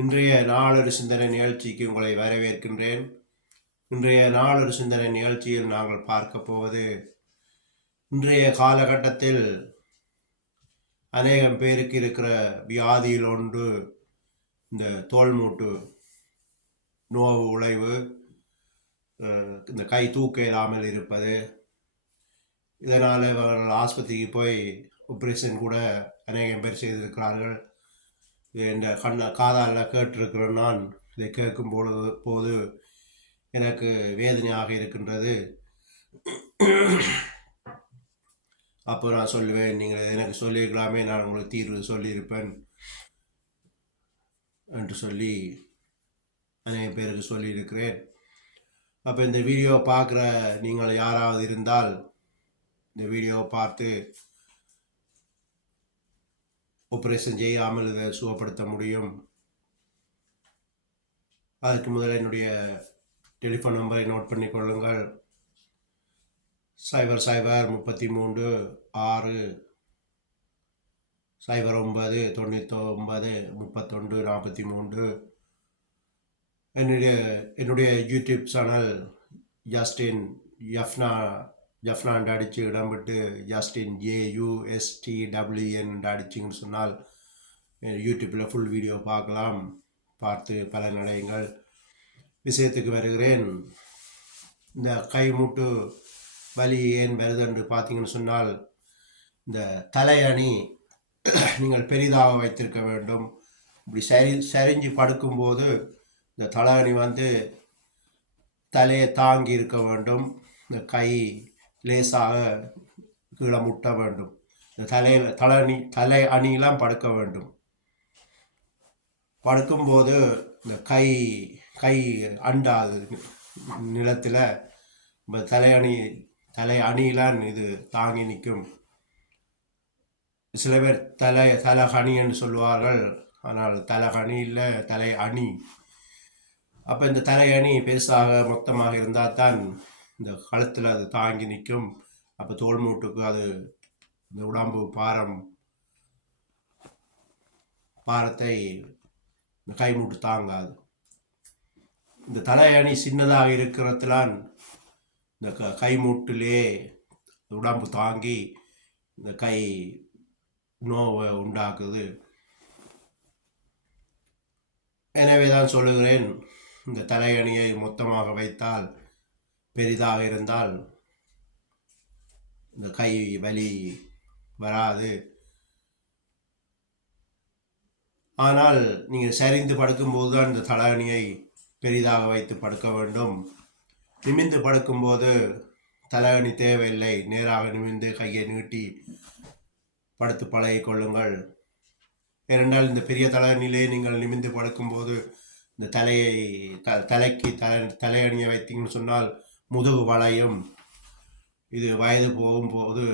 இன்றைய நாளொரு சிந்தனை நிகழ்ச்சிக்கு உங்களை வரவேற்கின்றேன். இன்றைய நாளொரு சிந்தனை நிகழ்ச்சியில் நாங்கள் பார்க்க போவது, இன்றைய காலகட்டத்தில் அநேகம் பேருக்கு இருக்கிற வியாதியில் ஒன்று இந்த தோல்மூட்டு நோவு உழைவு, இந்த கை தூக்க இல்லாமல் இருப்பது. இதனால் அவர்கள் ஆஸ்பத்திரிக்கு போய் ஆப்ரேஷன் கூட அநேகம் பேர் செய்திருக்கிறார்கள். என்ற காதால் கேட்டிருக்கிறேன். நான் இதை கேட்கும் போது எனக்கு வேதனையாக இருக்கின்றது. அப்போ நான் சொல்லுவேன், நீங்கள் எனக்கு சொல்லியிருக்கலாமே, நான் உங்களுக்கு தீர்வு சொல்லியிருப்பேன் என்று சொல்லி அநேக பேருக்கு சொல்லியிருக்கிறேன். அப்போ இந்த வீடியோவை பார்க்குற நீங்கள் யாராவது இருந்தால் இந்த வீடியோவை பார்த்து ஆப்ரேஷன் செய்யாமல் இதை சுகப்படுத்த முடியும். அதுக்கு முதல்ல என்னுடைய டெலிஃபோன் நம்பரை நோட் பண்ணி கொள்ளுங்கள். 003609993143. என்னுடைய யூடியூப் சேனல் ஜஸ்டின் ஜஃப்னான் அடித்து இடம்பெட்டு ஜஸ்டின் JUSTWN அடிச்சிங்கன்னு சொன்னால் யூடியூப்பில் ஃபுல் வீடியோ பார்க்கலாம். பார்த்து பலனடையுங்கள். விஷயத்துக்கு வருகிறேன். இந்த கை மூட்டு வலி ஏன் வருது என்று பார்த்தீங்கன்னு சொன்னால், இந்த தலையணி நீங்கள் பெரிதாக வைத்திருக்க வேண்டும். இப்படி சரிஞ்சு படுக்கும்போது இந்த தலையணி தலையை தாங்கி இருக்க வேண்டும். இந்த கை லேசாக கீழே முட்ட வேண்டும். இந்த தலை அணியெல்லாம் படுக்க வேண்டும். படுக்கும்போது இந்த கை அண்டாது நிலத்தில். தலை அணியெல்லாம் இது தாங்கி நிற்கும். சில பேர் தலைகணி என்று சொல்லுவார்கள். ஆனால் தலைகணி இல்லை, தலை அணி. அப்போ இந்த தலையணி பெருசாக மொத்தமாக இருந்தால் தான் இந்த கழுத்தில் அது தாங்கி நிற்கும். அப்போ தோல் மூட்டுக்கு அது இந்த உடம்பு பாரத்தை இந்த கை மூட்டு தாங்காது. இந்த தலையணி சின்னதாக இருக்கிறதுலாம் இந்த கை மூட்டிலே உடம்பு தாங்கி இந்த கை நோவை உண்டாக்குது. எனவே தான் சொல்லுகிறேன், இந்த தலையணியை மொத்தமாக வைத்தால், பெரிதாக இருந்தால் இந்த கை வலி வராது. ஆனால் நீங்கள் சரிந்து படுக்கும்போது தான் இந்த தலையணியை பெரிதாக வைத்து படுக்க வேண்டும். நிமிர்ந்து படுக்கும்போது தலையணி தேவையில்லை. நேராக நிமிர்ந்து கையை நீட்டி படுத்து பழகிக்கொள்ளுங்கள். ஏனென்றால் இந்த பெரிய தலையணியிலே நீங்கள் நிமிர்ந்து படுக்கும்போது இந்த தலைக்கு தலையணியை வைத்தீங்கன்னு சொன்னால் முதுகு வளையும். இது வயது போகும்போது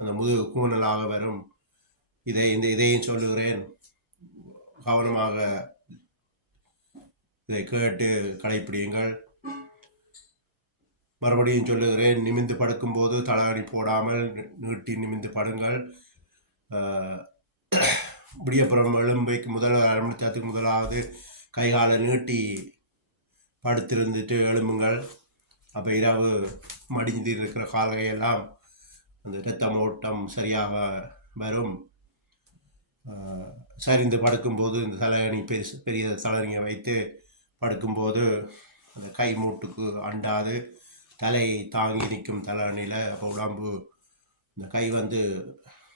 அந்த முதுகு கூணலாக வரும். இதையும் சொல்லுகிறேன். கவனமாக இதை கேட்டு கடைப்பிடியுங்கள். மறுபடியும் சொல்லுகிறேன், நிமிர்ந்து படுக்கும்போது தலையணி போடாமல் நீட்டி நிமிர்ந்து படுங்கள். விடியப்புறம் எலும்பைக்கு அரை மணி நேரத்துக்கு முதலாவது கைகாலை நீட்டி படுத்திருந்துட்டு எழும்புங்கள். அப்போ இரவு மடிந்து இருக்கிற காலையெல்லாம் அந்த இரத்தம் ஓட்டம் சரியாக வரும். சரிந்து படுக்கும்போது இந்த தலையணி பெரிய தலையணியை வைத்து படுக்கும்போது அந்த கை மூட்டுக்கு அண்டாது தலை தாங்கி நிற்கும் தலையணியில். அப்போ இந்த கை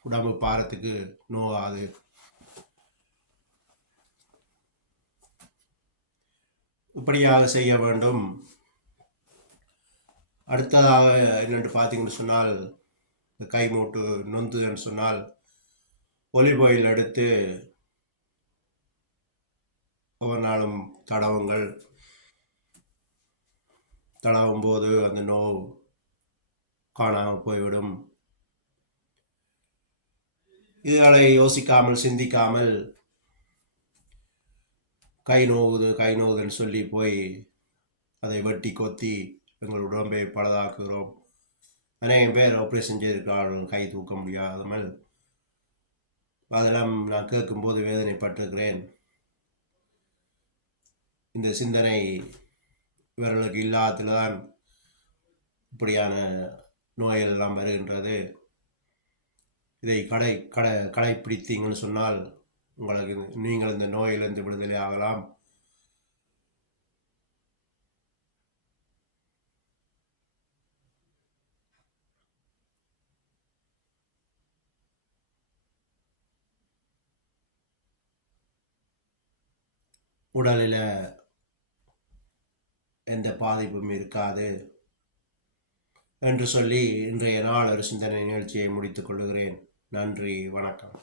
உடம்பு பாரத்துக்கு நோவாது. இப்படியாக செய்ய வேண்டும். அடுத்ததாக என்னென்று பார்த்தீங்கன்னு சொன்னால், இந்த கை மூட்டு நொந்துன்னு சொன்னால் ஒலிவ் ஆயில் எடுத்து ஒவ்வொரு நாளும் தடவும் போது அந்த நோவு காணாமல் போய்விடும். இதுகளை யோசிக்காமல் சிந்திக்காமல் கை நோவுதுன்னு சொல்லி போய் அதை வெட்டி கொத்தி எங்கள் உடம்பை பழுதாக்குகிறோம். அநேகம் பேர் ஆப்ரேஷன் செய்திருக்கிறார்கள் கை தூக்க முடியாமல். அதெல்லாம் நான் கேட்கும்போது வேதனைப்பட்டிருக்கிறேன். இந்த சிந்தனை இவர்களுக்கு இல்லாததில் தான் இப்படியான நோய்கள் எல்லாம் வருகின்றது. இதை கடைப்பிடித்தீங்கன்னு சொன்னால் உங்களுக்கு நீங்கள் இந்த நோயிலிருந்து விடுதலை ஆகலாம். உடலில் எந்த பாதிப்பும் இருக்காது என்று சொல்லி இன்றைய நாள் ஒரு சிந்தனை நிகழ்ச்சியை முடித்துக் கொள்கிறேன். நன்றி, வணக்கம்.